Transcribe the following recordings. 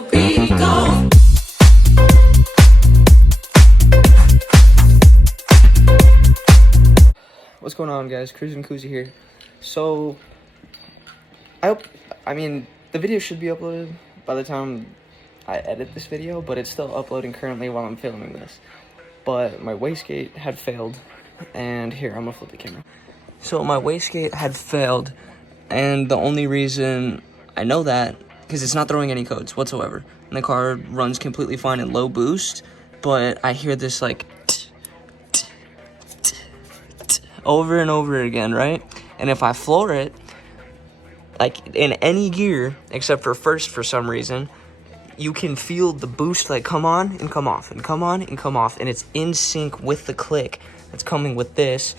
the beat goes. What's going on, guys? Cruising Koozie here. So, I mean, the video should be uploaded by the time I edit this video, but it's still uploading currently while I'm filming this. But my wastegate had failed, and here, I'm gonna flip the camera. So my wastegate had failed, and the only reason I know that, because it's not throwing any codes whatsoever. And the car runs completely fine in low boost, but I hear this like over and over again, right? And if I floor it, like in any gear, except for first for some reason, you can feel the boost like come on and come off and come on and come off, and it's in sync with the click that's coming with this.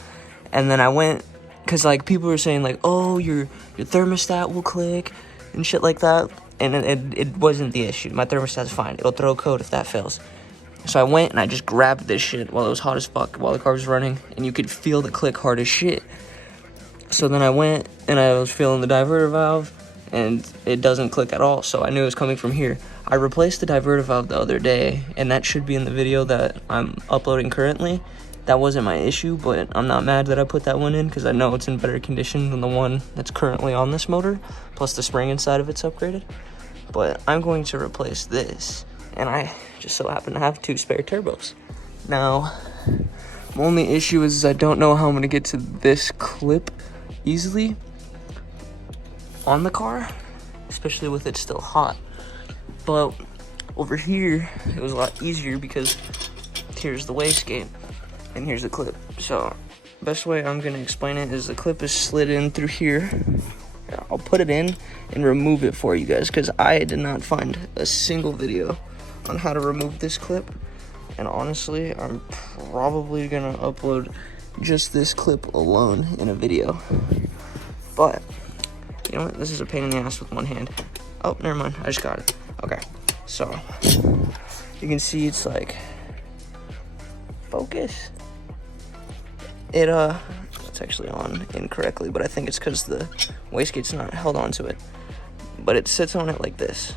And then I went, because like people were saying like, oh, your thermostat will click and shit like that, and it wasn't the issue. My thermostat's fine, it'll throw code if that fails. So I went and I just grabbed this shit while it was hot as fuck, while the car was running, and you could feel the click hard as shit. So then I went and I was feeling the diverter valve, and it doesn't click at all, so I knew it was coming from here. I replaced the diverter valve the other day, and that should be in the video that I'm uploading currently. That wasn't my issue, but I'm not mad that I put that one in, because I know it's in better condition than the one that's currently on this motor, plus the spring inside of it's upgraded. But I'm going to replace this, and I just so happen to have 2 spare turbos. Now, my only issue is I don't know how I'm going to get to this clip easily on the car, especially with it still hot. But over here, it was a lot easier because here's the wastegate and here's the clip. So, best way I'm going to explain it is the clip is slid in through here. I'll put it in and remove it for you guys, because I did not find a single video on how to remove this clip, and honestly I'm probably gonna upload just this clip alone in a video. But you know what, this is a pain in the ass with one hand. Oh, never mind, I just got it. Okay, so you can see it's like focus. It's actually on incorrectly, but I think it's because the wastegate's not held onto it, but it sits on it like this.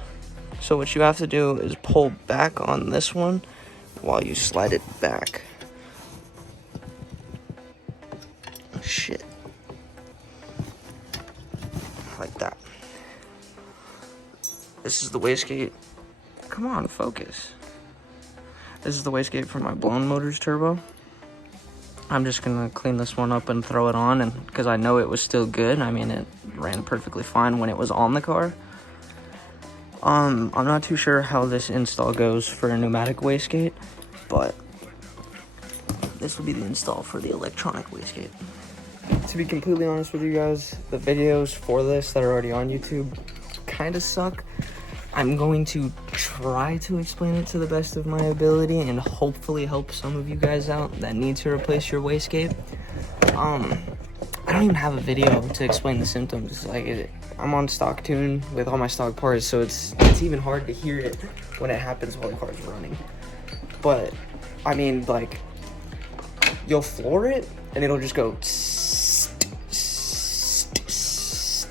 So what you have to do is pull back on this one while you slide it back. Shit. Like that. This is the wastegate. Come on, focus. This is the wastegate for my blown motors turbo. I'm just gonna clean this one up and throw it on, and because I know it was still good. I mean, it ran perfectly fine when it was on the car. I'm not too sure how this install goes for a pneumatic wastegate, but this will be the install for the electronic wastegate. To be completely honest with you guys, the videos for this that are already on YouTube kind of suck. I'm going to try to explain it to the best of my ability and hopefully help some of you guys out that need to replace your wastegate. I don't even have a video to explain the symptoms. Like, I'm on stock tune with all my stock parts, so it's even hard to hear it when it happens while the car's running. But I mean, like, you'll floor it and it'll just go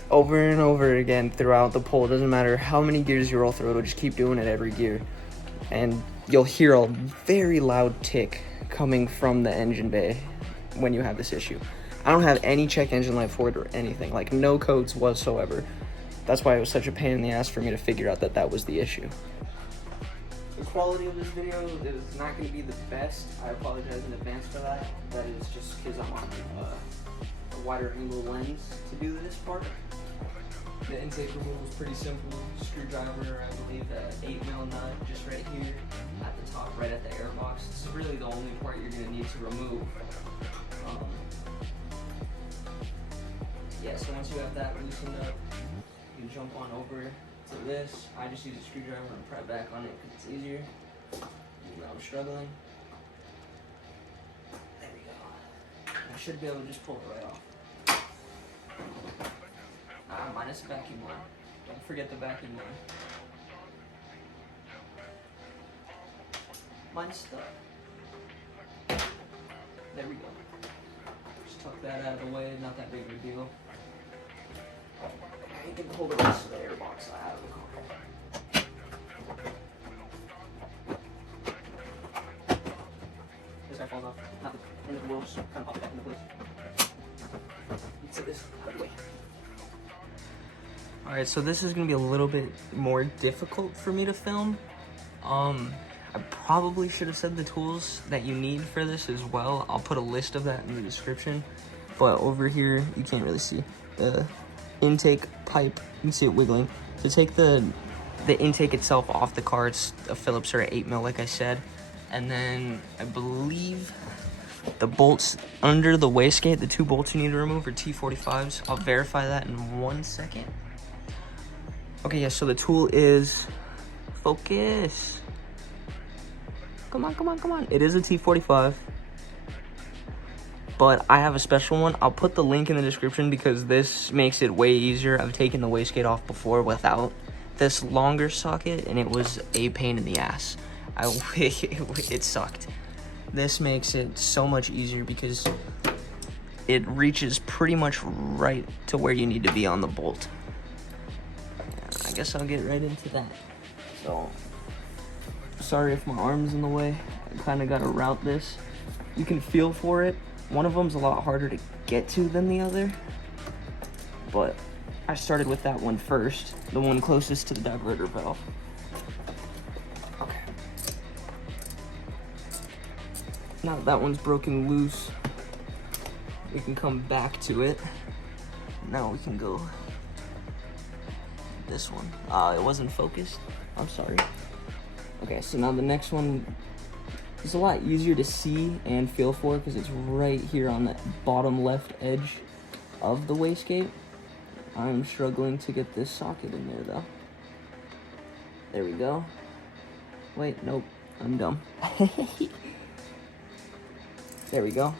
over and over again throughout the pull. It doesn't matter how many gears you roll through, it'll just keep doing it every gear. And you'll hear a very loud tick coming from the engine bay when you have this issue. I don't have any check engine light for it or anything, like no codes whatsoever. That's why it was such a pain in the ass for me to figure out that that was the issue. The quality of this video is not going to be the best. I apologize in advance for that. That is just because I'm on a wider angle lens to do this part. The intake removal is pretty simple. Screwdriver, I believe that 8mm nut just right here at the top, right at the air box. This is really the only part you're going to need to remove. Yeah, so once you have that loosened up, you can jump on over to this. I just use a screwdriver and pry back on it because it's easier. When I'm struggling. There we go. I should be able to just pull it right off. Minus the vacuum line. Don't forget the vacuum line. Mine's stuck. There we go. Just tuck that out of the way, not that big of a deal. You can pull the rest of the airbox out of the car. This guy falls off. Not the end of the wheels. Kind of pop it back into place. So this out of the way. Alright, so this is going to be a little bit more difficult for me to film. I probably should have said the tools that you need for this as well. I'll put a list of that in the description. But over here, you can't really see the intake pipe. You can see it wiggling. To take the intake itself off the car, it's a Phillips or an 8mm, like I said. And then I believe the bolts under the wastegate, the 2 bolts you need to remove are T45s. I'll verify that in 1 second. Okay, yeah, so the tool is, focus. Come on, come on, come on. It is a T45, but I have a special one. I'll put the link in the description because this makes it way easier. I've taken the wastegate off before without this longer socket, and it was a pain in the ass. It sucked. This makes it so much easier because it reaches pretty much right to where you need to be on the bolt. I guess I'll get right into that. So, sorry if my arm's in the way. I kind of got to route this. You can feel for it. One of them's a lot harder to get to than the other, but I started with that one first, the one closest to the diverter valve. Okay. Now that one's broken loose, we can come back to it. Now we can go this one. It wasn't focused. I'm sorry. Okay, so now the next one is a lot easier to see and feel for because it's right here on the bottom left edge of the wastegate. I'm struggling to get this socket in there though. There we go. Wait, nope, I'm dumb. There we go.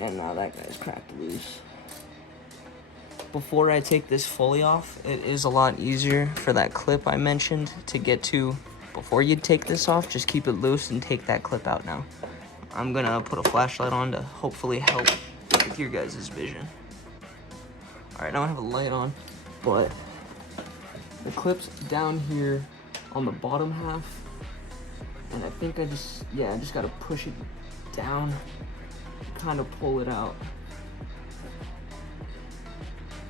And now that guy's cracked loose. Before I take this fully off, it is a lot easier for that clip I mentioned to get to. Before you take this off, just keep it loose and take that clip out now. I'm gonna put a flashlight on to hopefully help with your guys' vision. All right, now I have a light on, but the clip's down here on the bottom half, and I think I just gotta push it down, kind of pull it out.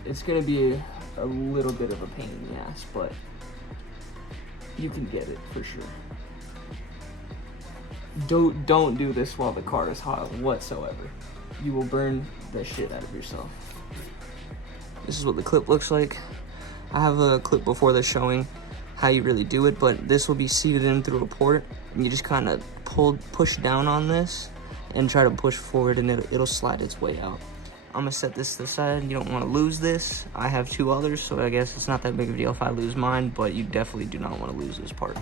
It's gonna be a little bit of a pain in the ass, but you can get it for sure. Don't do this while the car is hot whatsoever. You will burn the shit out of yourself. This is what the clip looks like. I have a clip before this showing how you really do it, but this will be seated in through a port, and you just kind of push down on this and try to push forward, and it'll slide its way out. I'm gonna set this to the side. You don't want to lose this. I have 2 others, so I guess it's not that big of a deal if I lose mine, but you definitely do not want to lose this part.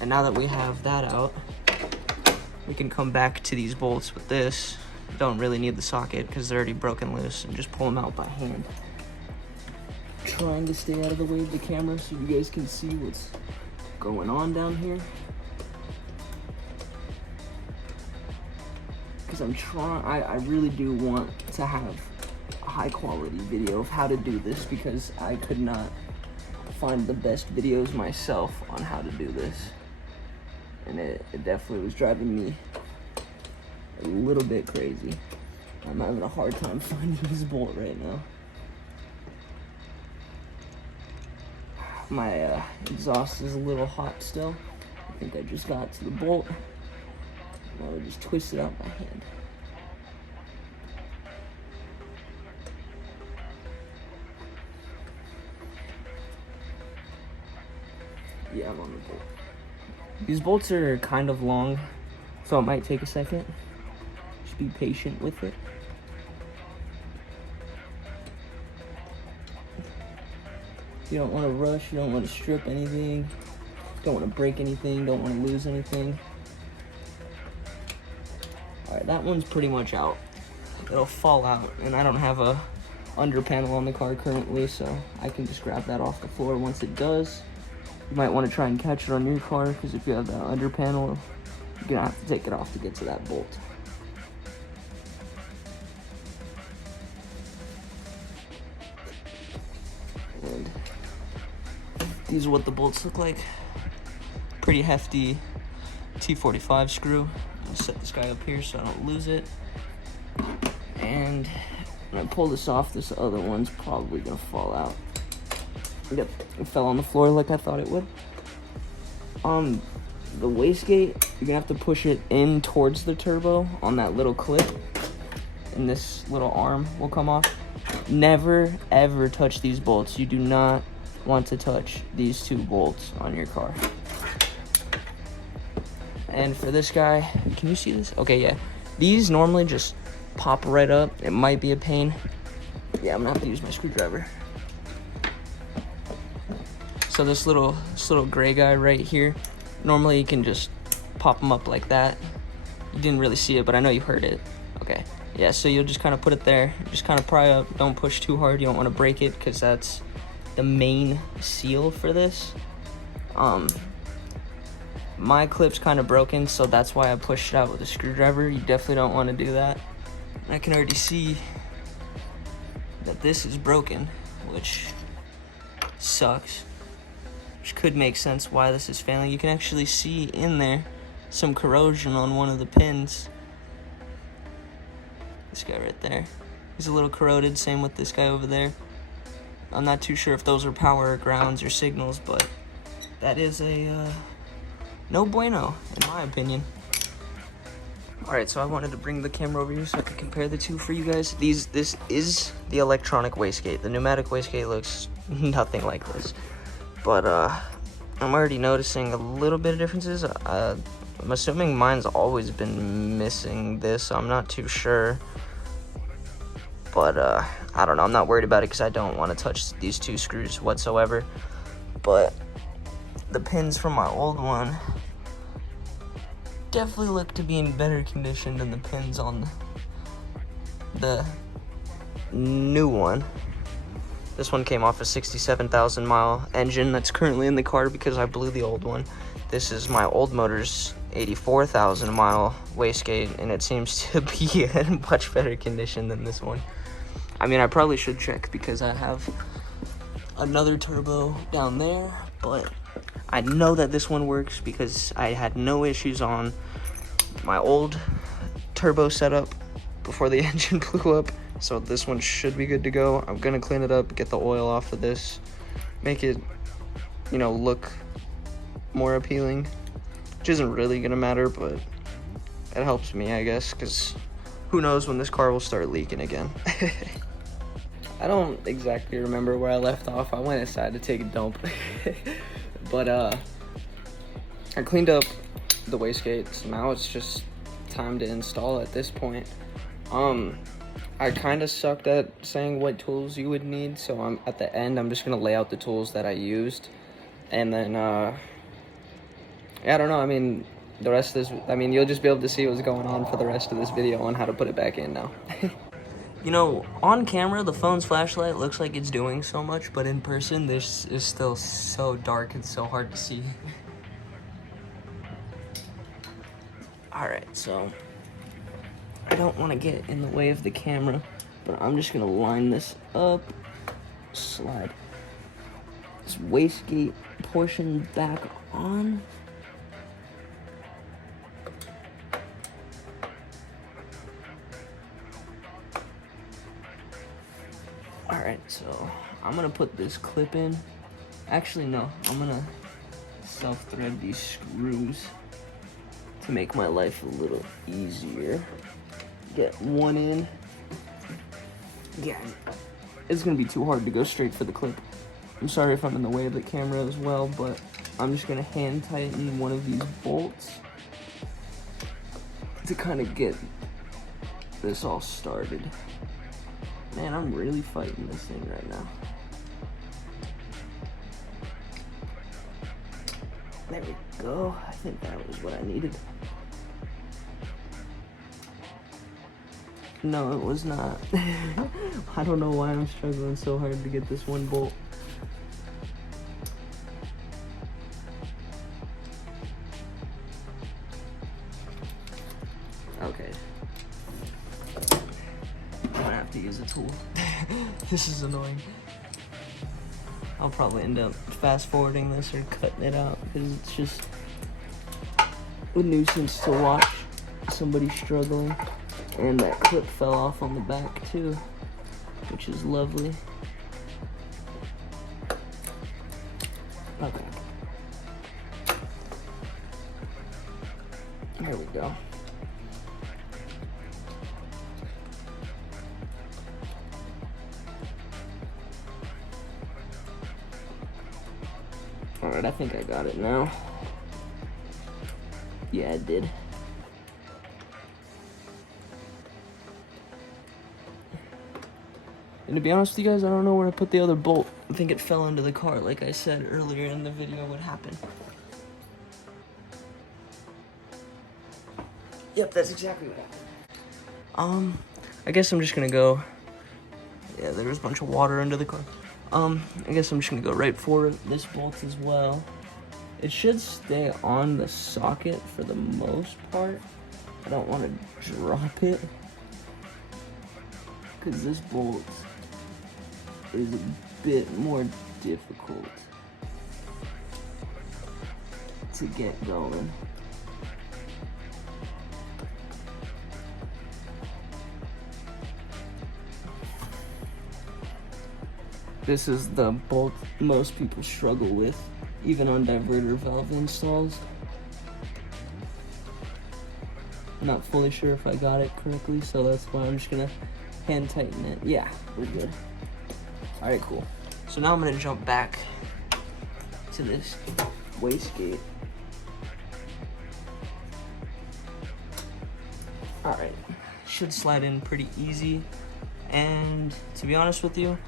And now that we have that out, we can come back to these bolts with this. Don't really need the socket because they're already broken loose, and just pull them out by hand. Trying to stay out of the way of the camera so you guys can see what's going on down here. Because I'm trying, I really do want to have a high quality video of how to do this because I could not find the best videos myself on how to do this. And it definitely was driving me a little bit crazy. I'm having a hard time finding this bolt right now. My exhaust is a little hot still. I think I just got to the bolt. Now we just twist it out by hand. Yeah, I'm on the bolt. These bolts are kind of long, so it might take a second. Just be patient with it. You don't want to rush, you don't want to strip anything, don't want to break anything, don't want to lose anything. Alright, that one's pretty much out. It'll fall out, and I don't have a under panel on the car currently, so I can just grab that off the floor once it does. You might want to try and catch it on your car, because if you have that under panel, you're going to have to take it off to get to that bolt. And These are what the bolts look like. Pretty hefty T45 screw. I'm gonna set this guy up here so I don't lose it. And when I pull this off, this other one's probably gonna fall out. Yep, it fell on the floor like I thought it would. The wastegate, you're gonna have to push it in towards the turbo on that little clip, and this little arm will come off. Never ever touch these bolts. You do not want to touch these two bolts on your car. And for this guy, can you see this? Okay, yeah. These normally just pop right up. It might be a pain. Yeah, I'm gonna have to use my screwdriver. So this little gray guy right here, normally you can just pop them up like that. You didn't really see it, but I know you heard it. Okay, yeah, so you'll just kind of put it there. Just kind of pry up, don't push too hard. You don't want to break it because that's the main seal for this. My clip's kind of broken, so that's why I pushed it out with a screwdriver. You definitely don't want to do that. I can already see that this is broken, which sucks. Which could make sense why this is failing. You can actually see in there some corrosion on one of the pins. This guy right there. He's a little corroded, same with this guy over there. I'm not too sure if those are power or grounds or signals, but that is a no bueno, in my opinion. Alright, so I wanted to bring the camera over here so I could compare the two for you guys. This is the electronic wastegate. The pneumatic wastegate looks nothing like this. But I'm already noticing a little bit of differences. I'm assuming mine's always been missing this, so I'm not too sure. But I don't know, I'm not worried about it because I don't want to touch these two screws whatsoever. But the pins from my old one definitely look to be in better condition than the pins on the new one. This one came off a 67,000 mile engine that's currently in the car because I blew the old one. This is my old motor's 84,000 mile wastegate, and it seems to be in much better condition than this one. I mean, I probably should check because I have another turbo down there, but I know that this one works because I had no issues on my old turbo setup before the engine blew up. So this one should be good to go. I'm gonna clean it up, get the oil off of this, make it, you know, look more appealing, which isn't really gonna matter, but it helps me, I guess, because who knows when this car will start leaking again. I don't exactly remember where I left off. I went inside to take a dump. But I cleaned up the wastegate, so now it's just time to install at this point. I kind of sucked at saying what tools you would need, so at the end I'm just gonna lay out the tools that I used, and then yeah, I don't know, I mean, the rest of this, I mean, you'll just be able to see what's going on for the rest of this video on how to put it back in now. You know, on camera the phone's flashlight looks like it's doing so much, but in person this is still so dark and so hard to see. Alright, so I don't want to get in the way of the camera, but I'm just going to line this up, slide this wastegate portion back on. Alright, so I'm going to put this clip in. Actually, no, I'm going to self-thread these screws to make my life a little easier. Get one in. Yeah, it's gonna be too hard to go straight for the clip. I'm sorry if I'm in the way of the camera as well, but I'm just gonna hand tighten one of these bolts to kind of get this all started. Man, I'm really fighting this thing right now. There we go. I think that was what I needed. No, it was not. I don't know why I'm struggling so hard to get this one bolt. Okay. I'm gonna have to use a tool. This is annoying. I'll probably end up fast forwarding this or cutting it out because it's just a nuisance to watch somebody struggling. And that clip fell off on the back too, which is lovely. Okay. There we go. Alright, I think I got it now. Yeah, I did. And to be honest with you guys, I don't know where I put the other bolt. I think it fell into the car, like I said earlier in the video what happened. Yep, that's exactly what happened. I guess I'm just gonna go. Yeah, there's a bunch of water under the car. I guess I'm just gonna go right for this bolt as well. It should stay on the socket for the most part. I don't want to drop it because this bolt is a bit more difficult to get going. This is the bolt most people struggle with, even on diverter valve installs. I'm not fully sure if I got it correctly, so that's why I'm just gonna hand tighten it. Yeah, we're good. All right, cool. So now I'm gonna jump back to this wastegate. All right, should slide in pretty easy. And to be honest with you,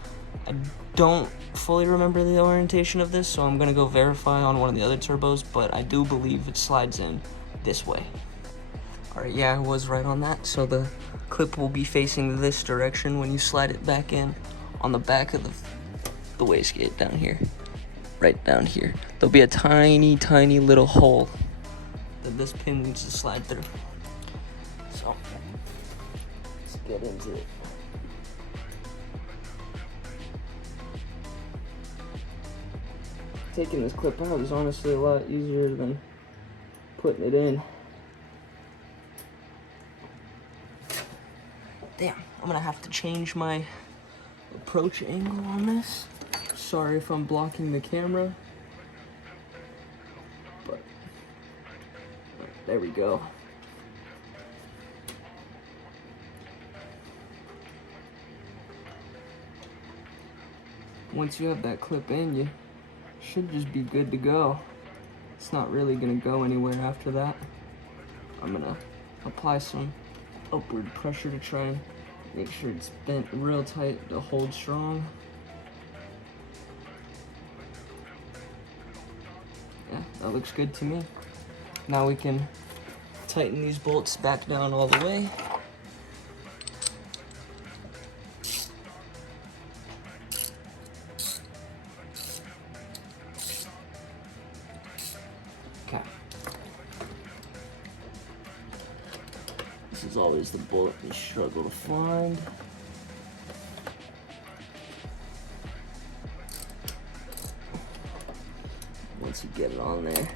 I don't fully remember the orientation of this, so I'm gonna go verify on one of the other turbos, but I do believe it slides in this way. All right, yeah, I was right on that. So the clip will be facing this direction when you slide it back in on the back of the wastegate down here, right down here. There'll be a tiny, tiny little hole that this pin needs to slide through. So let's get into it. Taking this clip out is honestly a lot easier than putting it in. Damn, I'm gonna have to change my approach angle on this. Sorry if I'm blocking the camera, but there we go. Once you have that clip in, you should just be good to go. It's not really gonna go anywhere after that. I'm gonna apply some upward pressure to try and make sure it's bent real tight to hold strong. Yeah, that looks good to me. Now we can tighten these bolts back down all the way. This is always the bullet we struggle to find. Once you get it on there,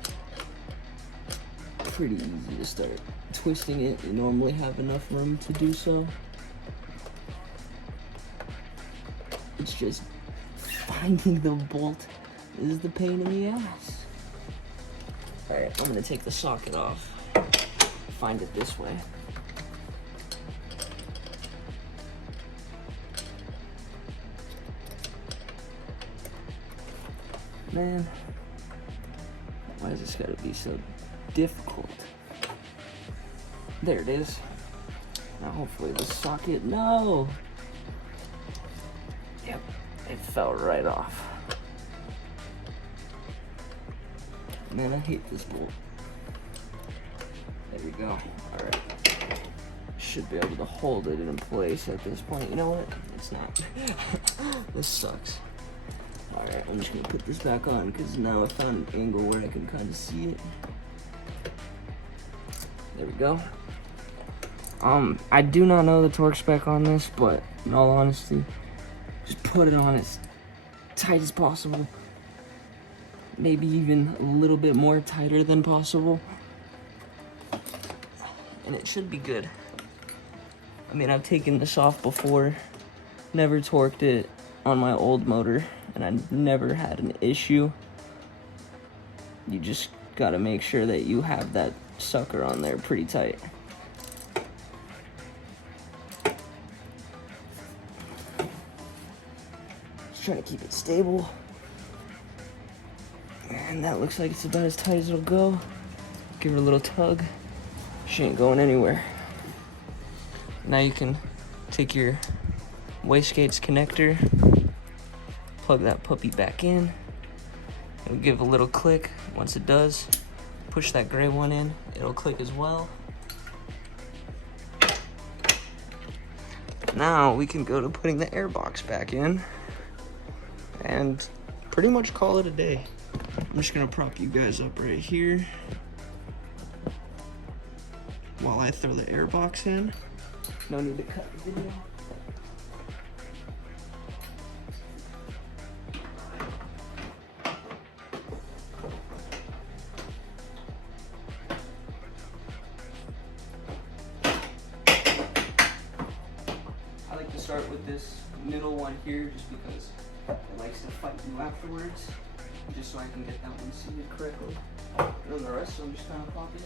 pretty easy to start twisting it. You normally have enough room to do so. It's just finding the bolt is the pain in the ass. Alright, I'm gonna take the socket off. Find it this way. Man, why is this gotta be so difficult? There it is. Now hopefully the socket, no! Yep, it fell right off. Man, I hate this bolt. There we go, alright. Should be able to hold it in place at this point. You know what? It's not. This sucks. Alright, I'm just gonna put this back on because now I found an angle where I can kind of see it. There we go. I do not know the torque spec on this, but in all honesty, just put it on as tight as possible. Maybe even a little bit more tighter than possible. And it should be good. I mean, I've taken this off before, never torqued it on my old motor, and I never had an issue. You just gotta make sure that you have that sucker on there pretty tight. Just trying to keep it stable. And that looks like it's about as tight as it'll go. Give her a little tug. She ain't going anywhere. Now you can take your wastegate's connector, plug that puppy back in. It'll give a little click. Once it does, push that gray one in. It'll click as well. Now we can go to putting the air box back in and pretty much call it a day. I'm just gonna prop you guys up right here while I throw the air box in. No need to cut the video. I like to start with this middle one here just because it likes to fight you afterwards, just so I can get that one seated correctly. And then the rest of them just kind of pop in.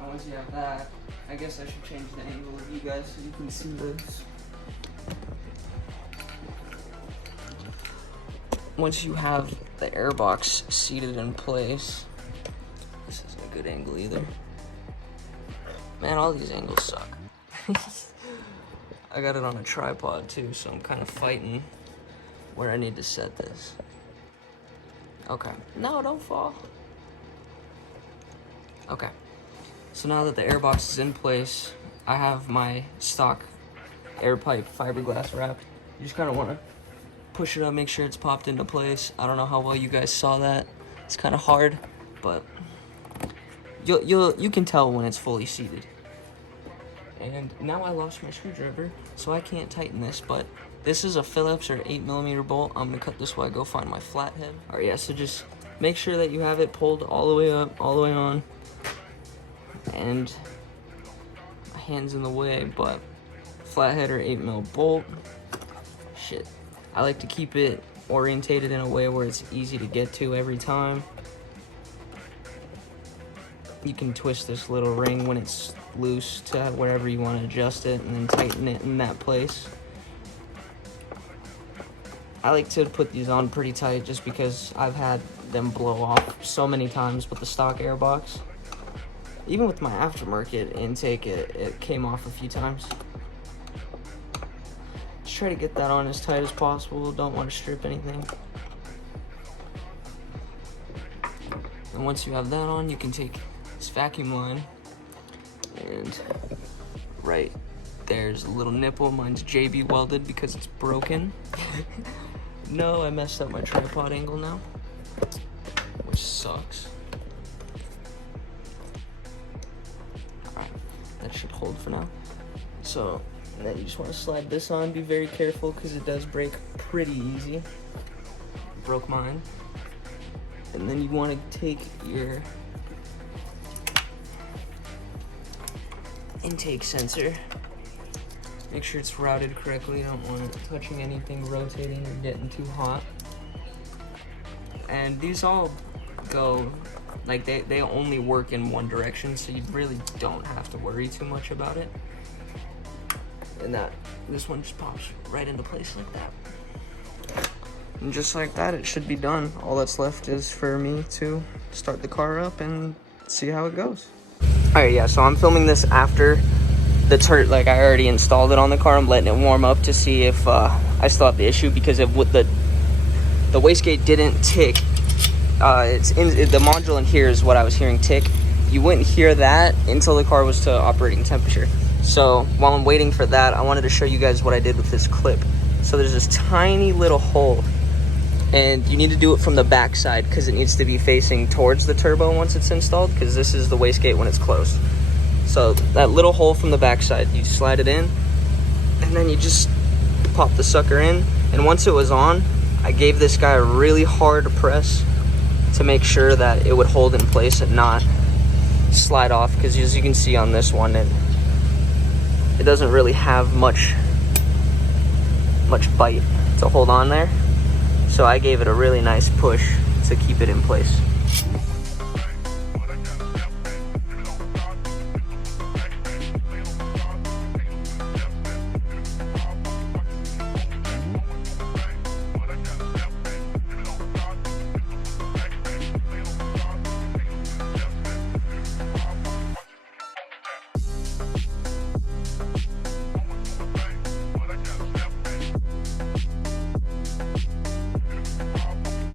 And once you have that, I guess I should change the angle of you guys so you can see this. Once you have the air box seated in place, this isn't a good angle either. Man, all these angles suck. I got it on a tripod too, so I'm kind of fighting where I need to set this. Okay, no, don't fall. Okay. So now that the air box is in place, I have my stock air pipe fiberglass wrap. You just kind of want to push it up, make sure it's popped into place. I don't know how well you guys saw that. It's kind of hard, but you can tell when it's fully seated. And now I lost my screwdriver, so I can't tighten this, but this is a Phillips or 8mm bolt. I'm gonna cut this while I go find my flathead. All right, yeah, so just make sure that you have it pulled all the way up, all the way on. And my hand's in the way, but flathead or 8mm bolt. Shit. I like to keep it orientated in a way where it's easy to get to every time. You can twist this little ring when it's loose to wherever you want to adjust it, and then tighten it in that place. I like to put these on pretty tight just because I've had them blow off so many times with the stock air box. Even with my aftermarket intake, it came off a few times. Just try to get that on as tight as possible. Don't want to strip anything. And once you have that on, you can take this vacuum line, and right there's a little nipple. Mine's JB welded because it's broken. No, I messed up my tripod angle now, which sucks. Alright, that should hold for now. So, and then you just want to slide this on. Be very careful because it does break pretty easy. Broke mine. And then you want to take your intake sensor. Make sure it's routed correctly. You don't want it touching anything, rotating, or getting too hot. And these all go, like they only work in one direction, so you really don't have to worry too much about it. And this one just pops right into place like that. And just like that, it should be done. All that's left is for me to start the car up and see how it goes. All right, yeah, so I'm filming this after like I already installed it on the car. I'm letting it warm up to see if I still have the issue, because the wastegate didn't tick. The module in here is what I was hearing tick. You wouldn't hear that until the car was to operating temperature. So while I'm waiting for that, I wanted to show you guys what I did with this clip. So there's this tiny little hole, and you need to do it from the back side because it needs to be facing towards the turbo once it's installed, because this is the wastegate when it's closed. So that little hole from the back side, you slide it in, and then you just pop the sucker in, And once it was on, I gave this guy a really hard press to make sure that it would hold in place and not slide off, because as you can see on this one, it doesn't really have much bite to hold on there. So I gave it a really nice push to keep it in place.